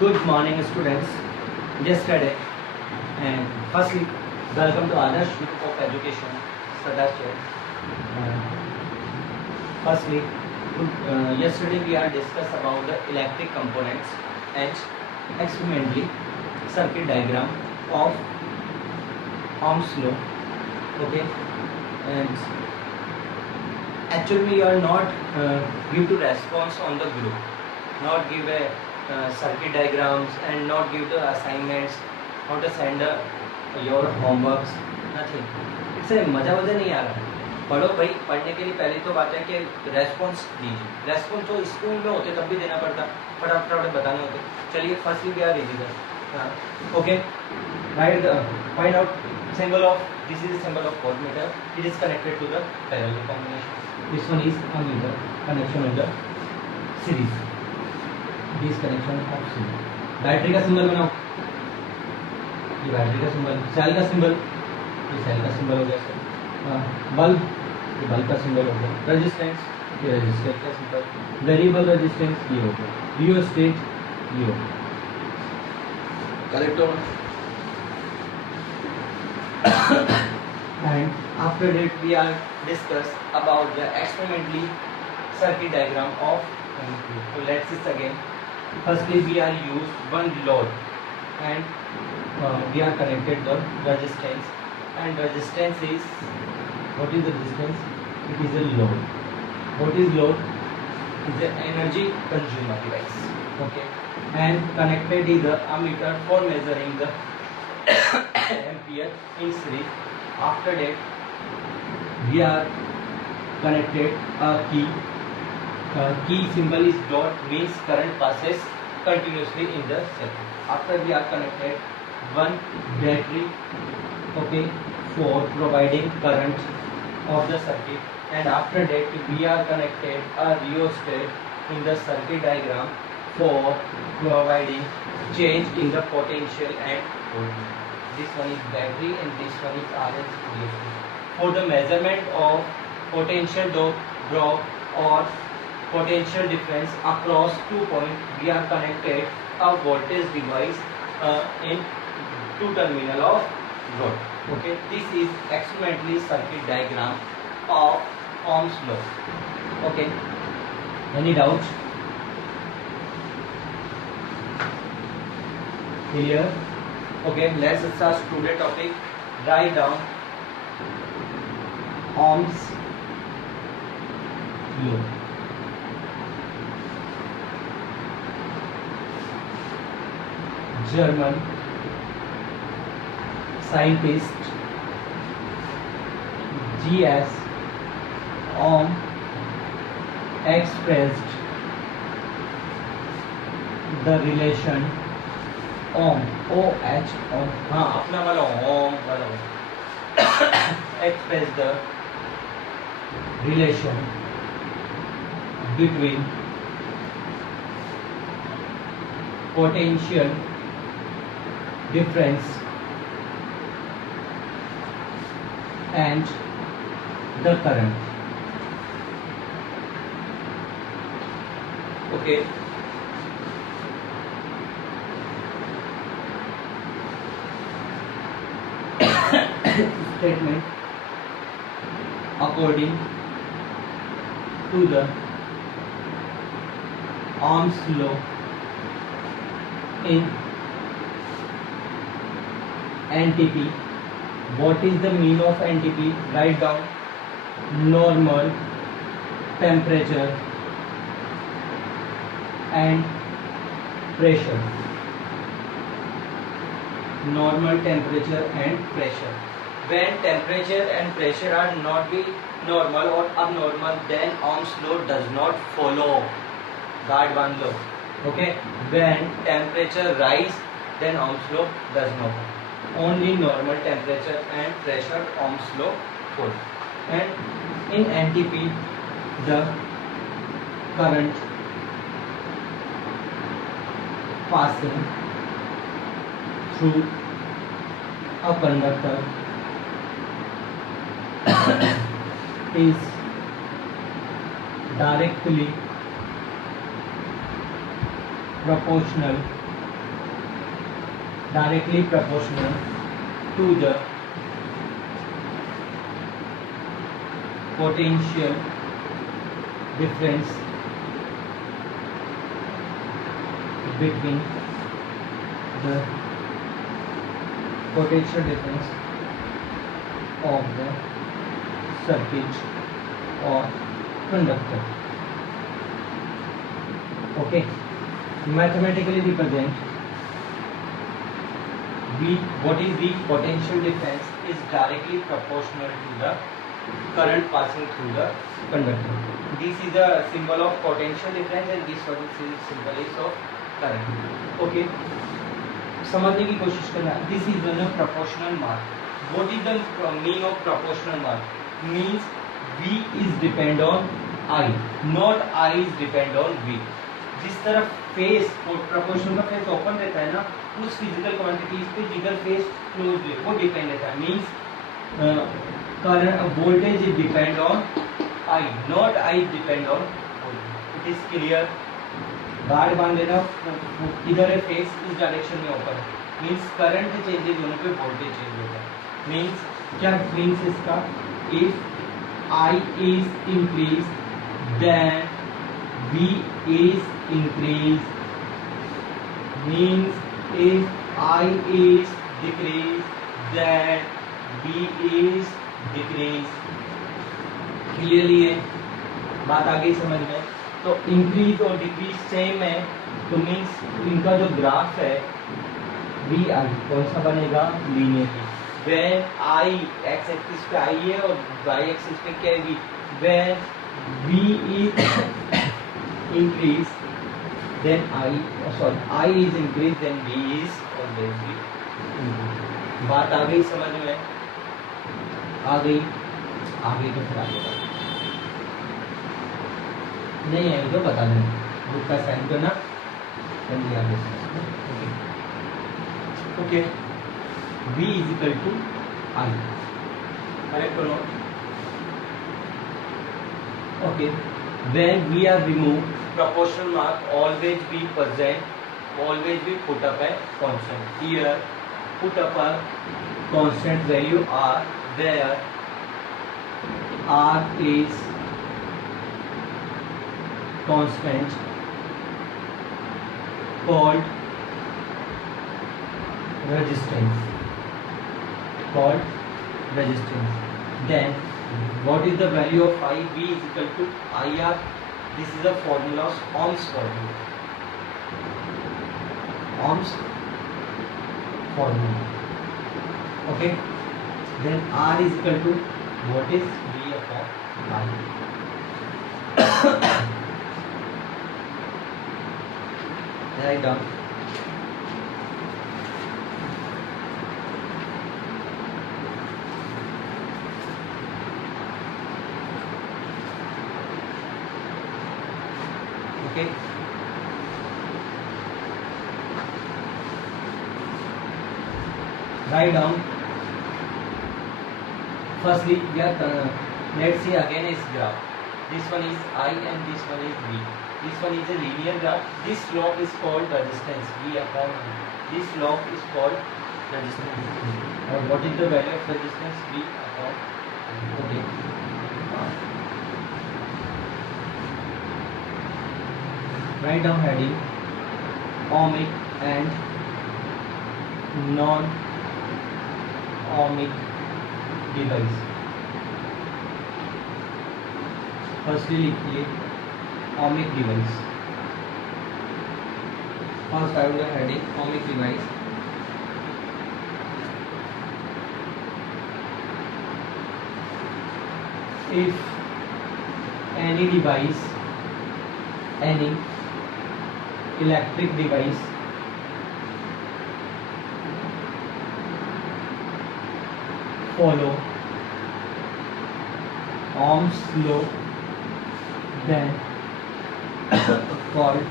Good morning, students. Yesterday, and firstly, welcome to Adarsh Group of Education, Sadashar. Firstly, yesterday we are discussed about the electric components and experimentally circuit diagram of Ohm's law. Okay, and actually we are not give to response on the group, not give a circuit diagrams and not give the assignments, not to send your homeworks, nothing. इससे मज़ा नहीं आ रहा। पढ़ो भाई, पढ़ने के लिए पहले तो बात है कि रेस्पॉन्स दीजिए। रेस्पॉन्स तो स्कूल में होते तब भी देना पड़ता, फटाफट बताने होते। चलिए firstly we are reading. Okay, right, find out symbol of, this is the symbol of voltmeter. It is connected to the parallel combination. This one is ammeter, connection in the series. This connection of series. Battery का symbol बनाओ, ये battery का symbol, cell का symbol, ये cell का symbol हो गया sir. Bulb, ये बल्ब का सिंबल हो गया। रेजिस्टेंस, ये रेजिस्टेंस का सिंबल। वेरिएबल रेजिस्टेंस ये हो गया। रियोस्टेट ये हो गया। Collector and after that we are discuss about the experimentally circuit diagram of so let's see again. Firstly we are use one load and we are connected the resistance, and resistance is, what is the resistance? It is a load. What is load? Is the energy consumer device. Okay, and connected is the ammeter for measuring the ampere in series. After that we are connected a key. Key symbol is dot, means current passes continuously in the circuit. After we are connected one battery, okay, for providing current of the circuit, and after that we are connected a rheostat in the circuit diagram for providing change in the potential and voltage. This one is battery and this one is RS rheostat. For the measurement of potential drop or potential difference across 2 points, we are connected a voltage device in 2 terminal of load. Okay, this is experimentally circuit diagram of Ohm's law. Okay, any doubts? Clear? Okay, let's start today topic. Write down Ohm's law. German scientist G.S. Ohm expressed the relation Ohm, OH, Ohm, हाँ अपना वाला Ohm वाला express the relation between potential difference and the current. Okay. Statement according to the Ohm's law in NTP. What is the mean of NTP? Write down normal temperature and pressure. Normal temperature and pressure. When temperature and pressure are not be normal or abnormal, then Ohm's law does not follow. Guard one law. Okay. When temperature rise, then Ohm's law does not follow. Only normal temperature and pressure Ohm's law follows. And in NTP, the current passing through a conductor is directly proportional directly proportional to the potential difference between the potential difference of the circuit or conductor. Okay, mathematically represent V. What is the potential difference is directly proportional to the current passing through the conductor. This is a symbol of potential difference and this one is symbol is of current. Okay, समझने की कोशिश करना. This is a proportional mark. What is the meaning of proportional mark? Means V is depend on I, not I is depend on V. जिस तरफ face proportional का face open रहता है ना, उस फिजिकल क्वांटिटीज पे जिधर फेस क्लोज है वो डिपेंड रहता है. Means current voltage is depend on I, not I depend on voltage. It is clear. Guard बांध देना, इधर है फेस, इस डायरेक्शन में ओपन है. मींस करंट चेंजेस होने पे वोल्टेज चेंज होता है. मींस क्या मींस इसका, if I is increase then V is increased. Means if I is decreased then V is decreased. Clearly है, बात आ गई समझ में. तो इंक्रीज और डिक्रीज सेम है, तो मीन्स इनका जो ग्राफ है वी आई कौन सा बनेगा, linearly. When I X axis पे आई है और वाई एक्सिस पे क्या है V. When V is increase then I is increased then V is always be increased. बात आ गई समझ में, आ गई तो फिर आगे नहीं है तो बता देना, बुक का साइन करना then we are discussing. Okay, V is equal to I, correct or not? Okay, when we are removed proportional mark always be present, always be put up a constant. Here put up a constant value R, where R is constant called resistance, then what is the value of I? V is equal to IR. This is the formula of Ohm's formula. Ohm's formula. Okay. Then R is equal to what is V upon I. Write down. Okay. Write down. Firstly, let's see again is graph. This one is I and this one is V. This one is a linear graph. This slope is called resistance, V upon V. This slope is called resistance. And what is the value of resistance? V upon V. Okay. Write down heading ohmic and non-ohmic device. Firstly लिखिए ohmic device. First I will heading ohmic device. If any device, any electric device follow Ohm's law, then called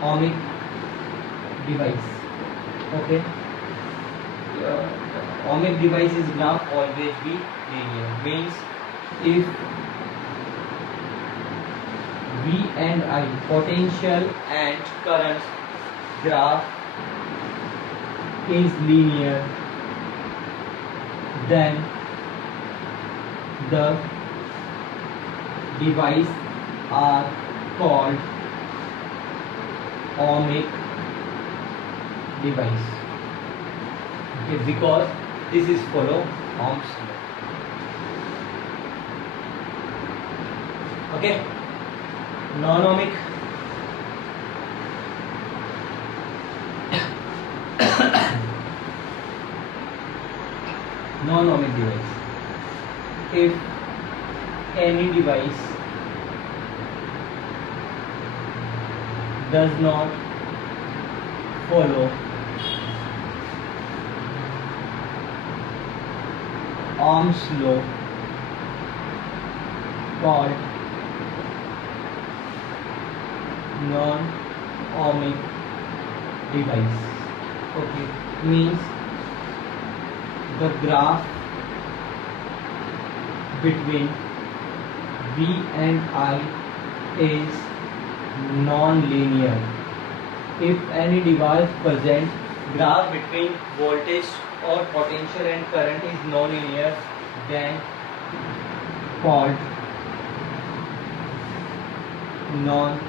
ohmic device. Okay. Ohmic device is graph always be linear. Means if V and I, potential and current graph is linear, then the device are called ohmic device. Okay, because this is follow Ohm's law. Okay, non-ohmic non-ohmic device. If any device does not follow Ohm's law, called non-ohmic device. Okay, means the graph between V and I is non-linear. If any device present graph between voltage or potential and current is non-linear, then called non-ohmic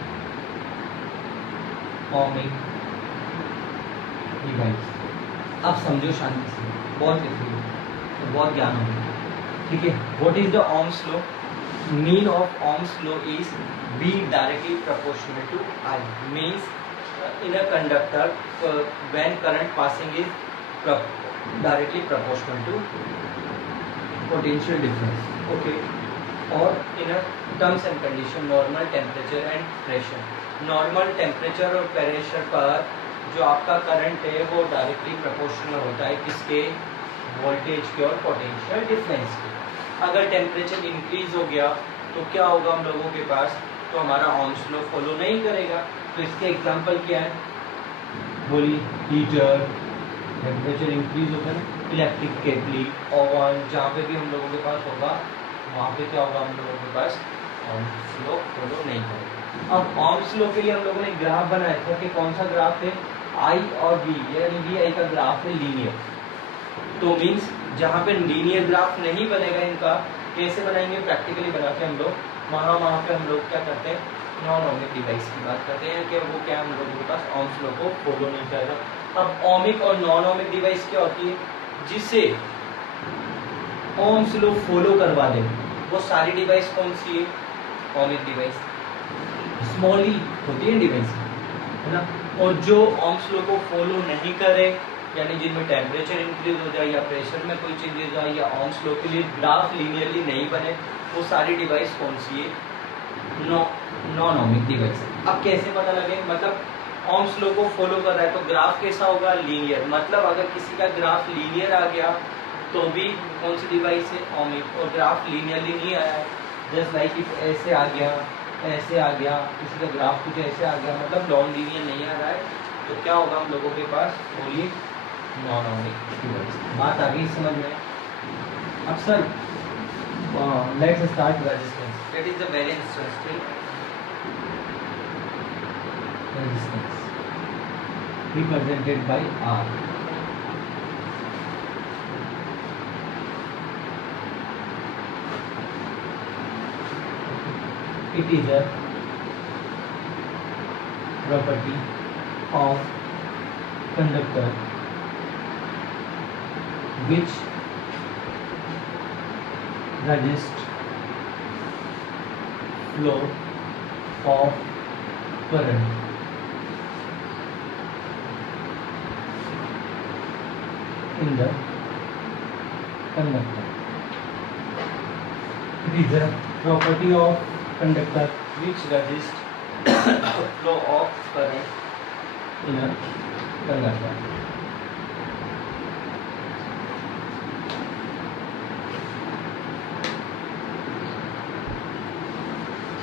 device. अब समझो शांति से, बहुत लिखिए तो बहुत ज्ञान होगा, ठीक है. What is the Ohm's law? Mean of Ohm's law is V directly proportional to I. Means in a conductor when current passing is directly proportional to potential difference. Okay. Or in a terms and condition normal temperature and pressure. Normal temperature और pressure पर जो आपका current है वो directly proportional होता है किसके, voltage के और पोटेंशियल डिफरेंस के. अगर टेम्परेचर इंक्रीज हो गया तो क्या होगा हम लोगों के पास, तो हमारा Ohm's लॉ फॉलो नहीं करेगा. तो इसके एग्जांपल क्या है, बोलिए. हीटर टेम्परेचर इंक्रीज होता है, इलेक्ट्रिक केटली, ओवन, जहाँ पे भी हम लोगों के पास होगा वहाँ पे क्या होगा, हम लोगों के पास Ohm's लॉ फॉलो नहीं करेगा. अब Ohm's लॉ के लिए हम लोगों ने ग्राफ बनाया था कि कौन सा ग्राफ है, आई और वी, यानी वी आई का ग्राफ है लीनियर. तो मीन्स जहाँ पे लीनियर ग्राफ नहीं बनेगा इनका कैसे बनाएंगे, प्रैक्टिकली बना के हम लोग वहाँ पे हम लोग क्या करते हैं, नॉन-ohmic डिवाइस की बात करते हैं कि वो क्या हम लोगों के पास Ohm's लॉ को फॉलो नहीं करेगा. अब ohmic और नॉन-ohmic डिवाइस क्या होती है, जिसे Ohm's लॉ फॉलो करवा दे, वो सारी डिवाइस कौन सी है, ohmic डिवाइस. स्मॉल ई होती है डिवाइस, है ना. और जो Ohm's लॉ को फॉलो नहीं करे, यानी जिनमें टेम्परेचर इंक्रीज हो जाए या प्रेशर में कोई चेंजेस आए या Ohm's लॉ के लिए ग्राफ लीनियरली नहीं बने, वो सारी डिवाइस कौन सी है, नॉन-ohmic डिवाइस. अब कैसे पता लगे, मतलब Ohm's लॉ को फॉलो कर रहा है तो ग्राफ कैसा होगा, लीनियर. मतलब अगर किसी का ग्राफ लीनियर आ गया तो भी कौन सी डिवाइस है, ohmic. और ग्राफ लीनियरली नहीं आया है, जस्ट लाइक इफ ऐसे आ गया, ऐसे आ गया, किसी का ग्राफ कुछ ऐसे आ गया, मतलब नॉन लीनियर नहीं आ रहा है, तो क्या होगा हम लोगों के पास, बोलिए नॉन-ohmic डिवाइस. बात आ गई समझ में. अब sir let's start resistance. That is a very interesting resistance represented by R. It is a property of conductor which resists flow of current in the conductor. It is a property of conductor which resists flow of current in a conductor.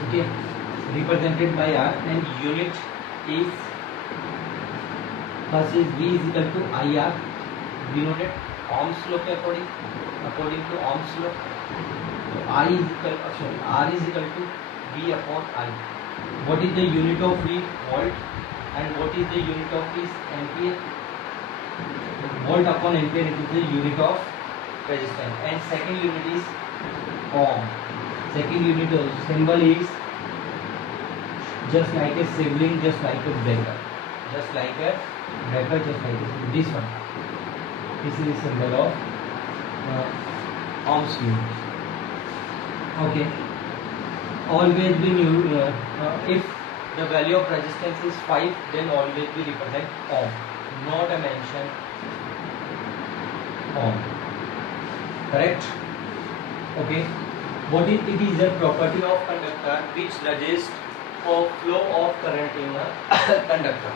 Okay, represented by R, and unit is first is V is equal to IR, denoted Ohm's law के according to Ohm's law. So R is equal to V upon I. What is the unit of V? Volt. and what is the unit of is ampere. Volt upon ampere it is the unit of resistance, and second unit is ohm. Second unit of symbol is just like a sibling, just like a breaker, just like a breaker, just like this one. This is the symbol of ohms unit. Okay. Always we knew if the value of resistance is 5, then always we represent ohm, not a mention ohm. Correct? Okay. What is it? Is a property of conductor which resists of flow of current in a conductor.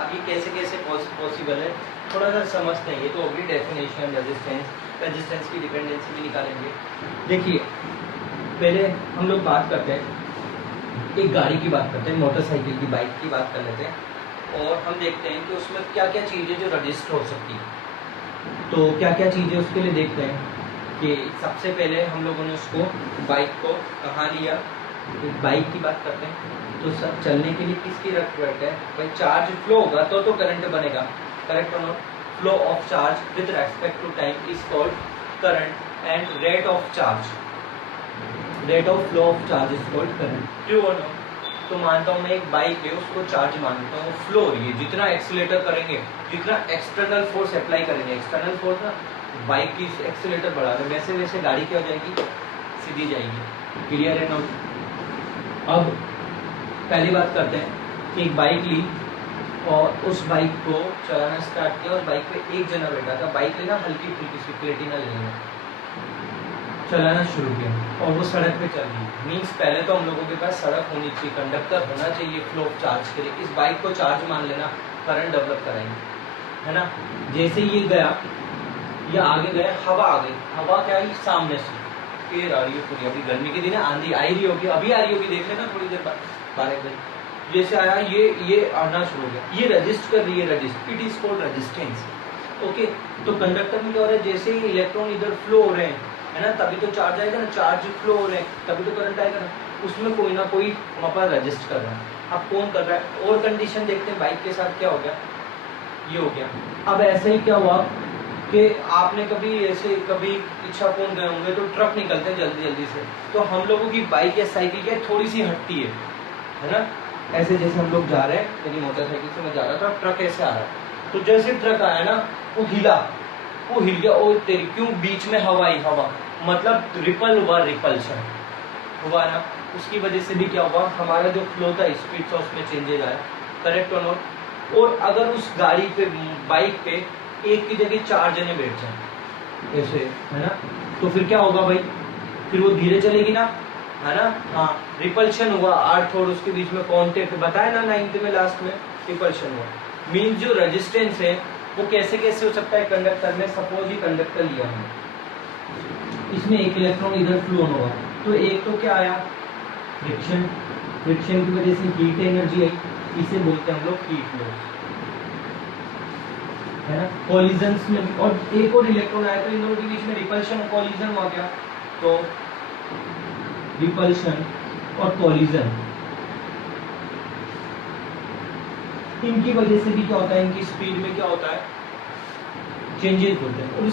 अब ये कैसे कैसे possible है थोड़ा सा समझते हैं. ये तो होगी डेफिनेशन. रेजिस्टेंस की डिपेंडेंसी भी निकालेंगे. देखिए पहले हम लोग बात करते हैं, एक गाड़ी की बात करते हैं, मोटरसाइकिल की, बाइक की बात कर लेते हैं, और हम देखते हैं कि उसमें क्या क्या चीज़ें जो रजिस्ट हो सकती है. तो क्या क्या चीज़ें उसके लिए देखते हैं कि सबसे पहले हम लोगों ने उसको बाइक को कहाँ लिया. बाइक की बात करते हैं तो सब चलने के लिए किसकी जरूरत है भाई. चार्ज फ्लो होगा तो करंट बनेगा. करेक्ट और not. Flow of charge with respect to time is called current, and rate of charge, rate of flow of charge is called current. True और नो. तो मानता हूँ मैं एक बाइक है उसको चार्ज मानता हूँ, फ्लो हो रही है. जितना एक्सीलेटर करेंगे, जितना एक्सटर्नल फोर्स अप्लाई करेंगे, एक्सटर्नल फोर्स ना बाइक की एक्सीलेटर बढ़ा रहे, वैसे वैसे गाड़ी क्या हो जाएगी, सीधी जाएगी. क्लियर है नोट. अब पहली बात करते हैं, एक बाइक ली और उस बाइक को चलाना स्टार्ट किया, उस बाइक पे एक जना बैठा था. बाइक लेना हल्की फुल्की सी, प्लेटिना लेना, चलाना शुरू किया और वो सड़क पे चल रही. मीन्स पहले तो हम लोगों के पास सड़क होनी चाहिए, कंडक्टर होना चाहिए फ्लो ऑफ चार्ज के लिए. इस बाइक को चार्ज मान लेना, करंट डेवलप कराएंगे, है ना. जैसे ये गया, ये आगे गया, हवा आ गई. हवा क्या है, सामने से एयर आ रही है पूरी. अभी गर्मी के दिन है, आंधी आई रही होगी, अभी आ रही होगी, देख लेना थोड़ी देर बाद, 12 बजे जैसे आया ये आना शुरू हो गया. ये रजिस्ट कर रही है, resist, it is called resistance. Okay. तो कंडक्टर में क्या हो रहा है, जैसे ही इलेक्ट्रॉन इधर फ्लो हो रहे हैं, है ना, तभी तो चार्ज आएगा ना. चार्ज फ्लो हो रहे हैं तभी तो करंट आएगा ना. उसमें कोई ना कोई वहाँ पर रजिस्ट कर रहा है. अब कौन कर रहा है, और कंडीशन देखते हैं. बाइक के साथ क्या हो गया, ये हो गया. अब ऐसे ही क्या हुआ कि आपने कभी ऐसे कभी इच्छा कौन गए होंगे तो ट्रक निकलते हैं जल्दी जल्दी से, तो हम लोगों की बाइक या साइकिल क्या थोड़ी सी हटती है ना. ऐसे जैसे हम लोग जा रहे हैं, मेरी मोटरसाइकिल से मैं जा रहा था, ट्रक ऐसे आ रहा है, तो जैसे ट्रक आया ना वो हिल गया. ओ तेरी, क्यों, बीच में हवा, मतलब रिपल हुआ, रिपल्शन हुआ ना. उसकी वजह से भी क्या हुआ, हमारा जो फ्लो था स्पीड था उसमें चेंजेस आया. करेक्ट और नॉट. और अगर उस गाड़ी पे, बाइक पे एक की जगह 4 जने बैठ जाए ऐसे, है ना, तो फिर क्या होगा भाई, फिर वो धीरे चलेगी ना, है ना. हाँ, रिपल्शन हुआ, अर्थ और उसके बीच में कॉन्टेक्ट बताया ना 9th में लास्ट में, रिपल्शन हुआ. मीन्स जो रेजिस्टेंस है वो कैसे कैसे हो सकता है कंडक्टर में. सपोज ही कंडक्टर लिया हमने, इसमें एक इलेक्ट्रॉन इधर फ्लो होगा, तो एक तो क्या आया, फ्रिक्शन की वजह से हीट एनर्जी आई, इसे बोलते हैं हम लोग हीट लॉस, है ना. कॉलिजन्स में भी, और एक और इलेक्ट्रॉन आया तो इन दोनों के बीच में रिपल्शन और कॉलिजन हो गया. तो रिपल्शन और कॉलिजन, इनकी वजह से भी क्या होता है, इनकी स्पीड में क्या होता है, चेंजेस होते हैं. और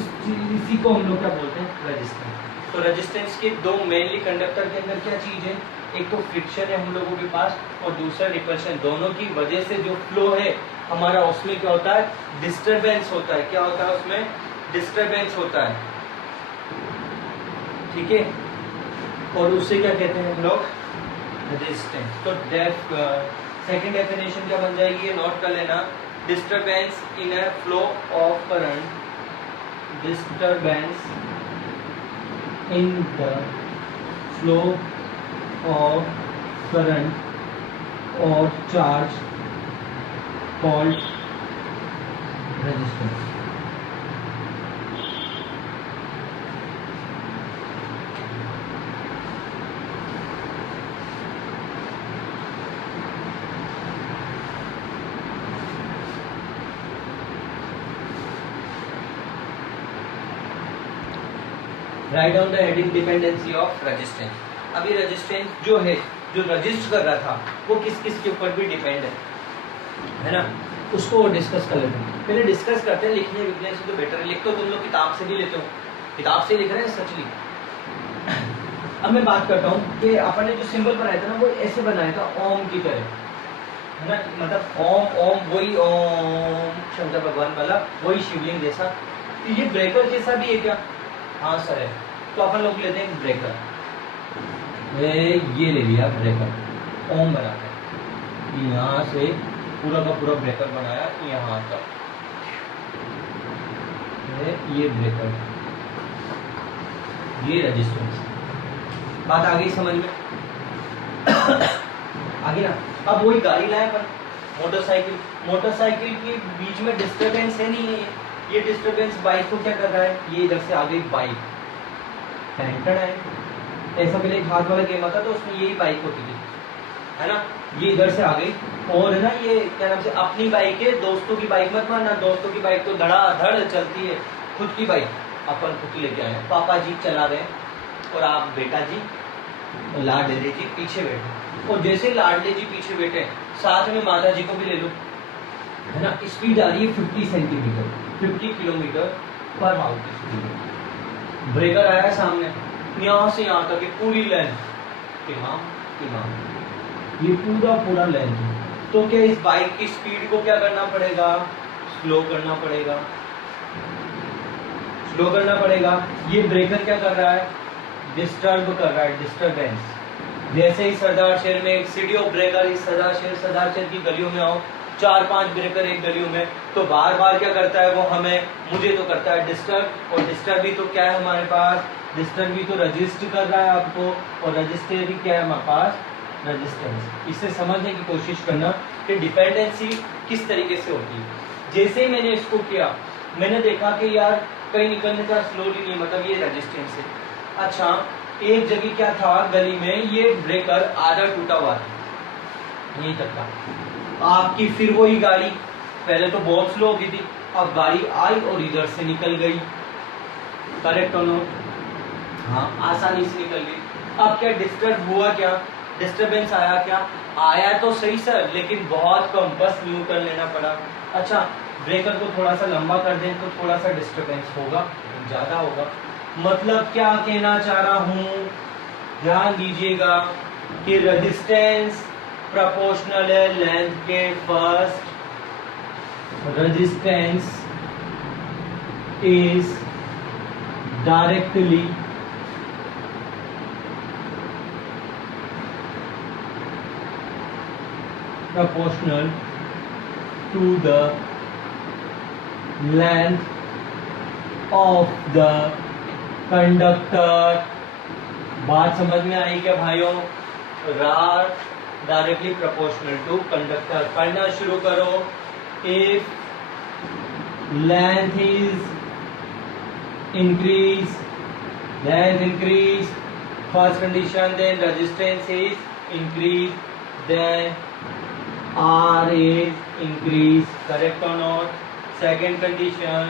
इसी को हम लोग क्या बोलते हैं, रेजिस्टेंस. तो रेजिस्टेंस के दो मेनली कंडक्टर के अंदर क्या चीज है, एक तो फ्रिक्शन है हम लोगों के पास, और दूसरा रिपल्शन. दोनों की वजह से जो फ्लो है हमारा, उसमें क्या होता है, डिस्टरबेंस होता है. क्या होता है उसमें, डिस्टरबेंस होता है. ठीक है. और उससे क्या कहते हैं हम लोग, रेजिस्टेंस. तो सेकंड डेफिनेशन क्या बन जाएगी, नोट कर लेना. Disturbance in a flow of current, disturbance in the flow of current और charge called resistance. Right down the heading dependency of resistance. अभी रेजिस्टेंस जो है, जो रजिस्ट कर रहा था, वो किस किस के ऊपर भी डिपेंड है. है ना, उसको डिस्कस कर लेते हैं। पहले डिस्कस करते हैं, लिखने विखने से तो बेटर है। लिख तो तुम लोग किताब से भी लेते हो, किताब से लिख रहे हैं सचली। अब मैं बात करता हूँ कि अपन ने जो सिंबल बनाया था ना वो ऐसे बनाया था ओम की तरह, है ना, मतलब ओम ओम वही ओम शंकर भगवान वाला वही शिवलिंग जैसा। तो ये ब्रेकर जैसा भी है क्या? हाँ सर है। तो अपन लोग लेते हैं ब्रेकर, ये ले लिया ब्रेकर, ओम बनाकर यहाँ से पूरा का पूरा ब्रेकर बनाया यहाँ तक, ये ब्रेकर, ये रेजिस्टेंस। बात आ गई समझ में? आगे ना। अब वही गाड़ी लाए पर मोटरसाइकिल, मोटरसाइकिल के बीच में डिस्टरबेंस है नहीं है, ये डिस्टरबेंस बाइक को क्या कर रहा है, ये इधर से आ गई बाइक, टेंशन है। ऐसा पहले एक हाथ वाला गेम आता तो उसमें यही बाइक होती थी, है ना, ये इधर से आ गई। और है ना ये क्या नाम से, अपनी बाइक है, दोस्तों की बाइक मत मारना, दोस्तों की बाइक तो धड़ाधड़ चलती है, खुद की बाइक अपन खुद लेके आए, पापा जी चला रहे और आप बेटा जी लाडले जी पीछे बैठे, और जैसे लाडले जी पीछे बैठे साथ में माता जी को भी ले लो, है ना। स्पीड आ रही है 50 सेंटीमीटर, 50 किलोमीटर पर आवर की स्पीड। ब्रेकर आया सामने, यहाँ से यहाँ तक पूरी लेंथ, इमाम ये पूरा लेंथ। तो क्या इस बाइक की स्पीड को क्या करना पड़ेगा, स्लो करना पड़ेगा, स्लो करना पड़ेगा। ये ब्रेकर क्या कर रहा है, डिस्टर्ब कर रहा है, डिस्टरबेंस। जैसे ही सरदार शहर में एक सिटी ऑफ ब्रेकर, इस सरदार शहर की गलियों में आओ, 4-5 ब्रेकर एक गलियों में, तो बार बार क्या करता है वो हमें, मुझे तो करता है डिस्टर्ब। और डिस्टर्ब भी तो क्या है हमारे पास, डिस्टर्ब भी तो रजिस्ट कर रहा है आपको, और रजिस्टर भी क्या है हमारे पास, रेजिस्टेंस। इससे समझने की कोशिश करना कि डिपेंडेंसी किस तरीके से होती है। जैसे ही मैंने इसको किया, मैंने देखा कि यार कहीं निकलने का स्लोली नहीं, मतलब ये रेजिस्टेंस है। अच्छा, एक जगह क्या था गली में, ये ब्रेकर आधा टूटा हुआ था, यहीं तक था। आपकी फिर वही गाड़ी, पहले तो बहुत स्लो हो गई थी, अब गाड़ी आई और इधर से निकल गई, करेक्ट और नोट, हाँ आसानी से निकल गई। अब क्या डिस्टर्ब हुआ, क्या डिस्टरबेंस आया, क्या आया तो सही सर, लेकिन बहुत कम, बस न्यू कर लेना पड़ा। अच्छा, ब्रेकर को थोड़ा सा लंबा कर दें तो थोड़ा सा डिस्टरबेंस होगा, ज्यादा होगा। मतलब क्या कहना चाह रहा हूं, ध्यान दीजिएगा कि रेजिस्टेंस प्रोपोर्शनल है लेंथ के। First, resistance is directly proportional to the length of the conductor। बात समझ में आई क्या भाइयों? रार डायरेक्टली प्रोपोर्शनल टू कंडक्टर। पढ़ना शुरू करो। If length is increase, first condition, then resistance is increase, then R is increase, correct or not? Second condition,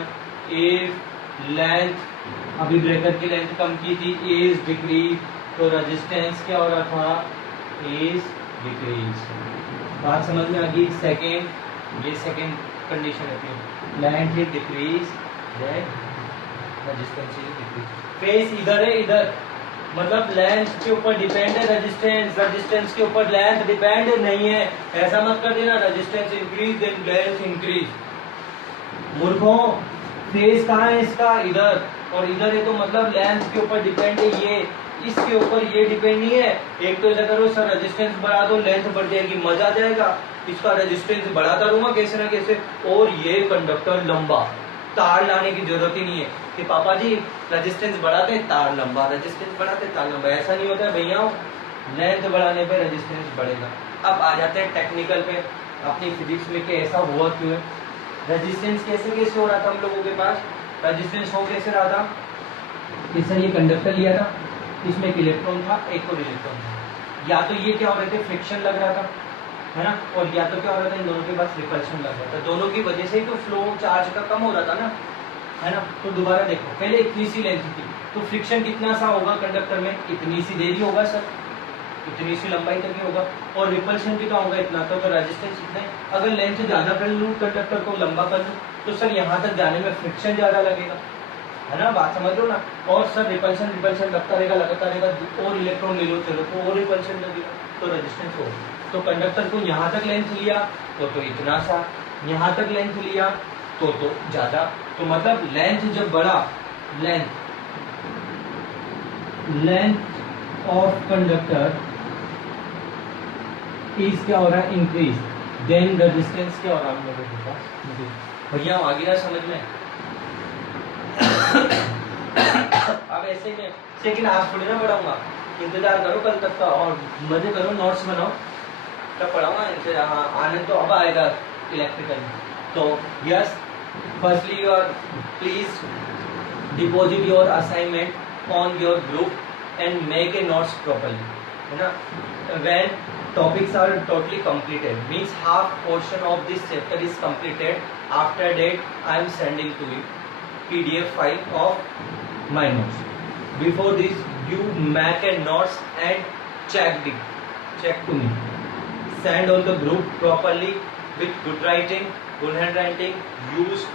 if length, अभी ब्रेकर की लेंथ कम की थी, is decrease, तो रेजिस्टेंस क्या हो रहा था, is decrease। बात समझ में आ गई? सेकेंड, ये सेकेंड कंडीशन है, length is decrease, then resistance is decrease. Face इधर है, इधर मतलब लेंथ के ऊपर डिपेंड है रेजिस्टेंस, रेजिस्टेंस के ऊपर लेंथ डिपेंड नहीं है। ऐसा मत कर देना resistance increase then length increase. मूर्खों, फेस कहाँ है इसका, इधर, और इधर है तो मतलब लेंथ के ऊपर डिपेंड है ये, इसके ऊपर ये डिपेंड नहीं है। एक तो ऐसा करो सर रेजिस्टेंस बढ़ा दो, लेंथ बढ़ जाएगी, मजा आ जाएगा। इसका रेजिस्टेंस बढ़ाता रहूंगा कैसे ना कैसे, और ये कंडक्टर लंबा, तार लाने की जरूरत ही नहीं है कि पापा जी रेजिस्टेंस बढ़ाते तार लंबा, रेजिस्टेंस बढ़ाते तार लंबा। ऐसा नहीं होता है भैया, लेंथ बढ़ाने पे रेजिस्टेंस बढ़ेगा। अब आ जाते हैं टेक्निकल पे, अपनी फिजिक्स में कि ऐसा हुआ क्यों है, रेजिस्टेंस कैसे हो रहा था हम लोगों के पास, रेजिस्टेंस हो कैसे रहा था कि सर ये कंडक्टर लिया था, इसमें एक इलेक्ट्रॉन था, एक और इलेक्ट्रॉन था, या तो ये क्या हो रहे थे, फ्रिक्शन लग रहा था, है ना, और या तो क्या हो रहा था, इन दोनों के पास रिपल्शन लग रहा था। दोनों की वजह से ही तो फ्लो चार्ज का कम हो रहा था ना, है ना। तो दोबारा देखो, पहले इतनी सी लेंथ थी तो फ्रिक्शन कितना सा होगा कंडक्टर में, इतनी सी देरी होगा सर, इतनी सी लंबाई तक ही होगा, और रिपल्शन कितना होगा, इतना, तो रेजिस्टेंस इतना है। अगर लेंथ ज्यादा कर लूँ, कंडक्टर को लंबा कर लूँ, तो सर यहाँ तक जाने में फ्रिक्शन ज्यादा लगेगा, है ना, बात समझ लो ना। और सर रिपल्शन लगता रहेगा, और इलेक्ट्रॉन ले लो चलो तो और रिपल्शन लगेगा, तो रेजिस्टेंस होगा। तो कंडक्टर को यहाँ तक लेंथ लिया तो इतना सा, यहाँ तक लेंथ लिया तो ज्यादा, तो मतलब लेंथ जब बढ़ा, लेंथ ऑफ कंडक्टर इज क्या हो रहा है, इंक्रीज, देन रेजिस्टेंस क्या हो रहा है मेरे पास, भैया आ गया समझ में। अब ऐसे में सेकंड हाफ थोड़ी ना पढ़ाऊंगा, इंतजार करो कल तक का और मजे करो, नोट्स बनाओ, तब पढ़ाऊंगा इनसे। हाँ, आनंद तो अब आएगा इलेक्ट्रिकल। तो yes, firstly your please deposit your assignment on your group and make a notes properly, है ना। When topics are totally completed, means half portion of this chapter is completed, after that I am sending to you PDF file of my notes. Before this you make a notes and check to me, send on the group properly with good writing, good handwriting, use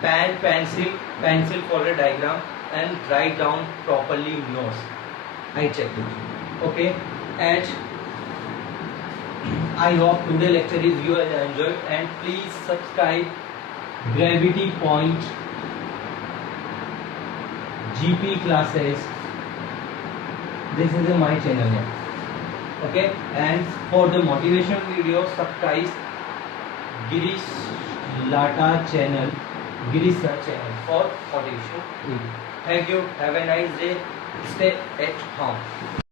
pen, pencil for a diagram and write down properly notes. I checked it, okay. And I hope today lecture is you have enjoyed, and please subscribe Gravity Point GP classes. This is my channel here, okay. And for the motivation video, subscribe Girish Lata channel, Girish sir channel for motivation video. Thank you. Have a nice day. Stay at home.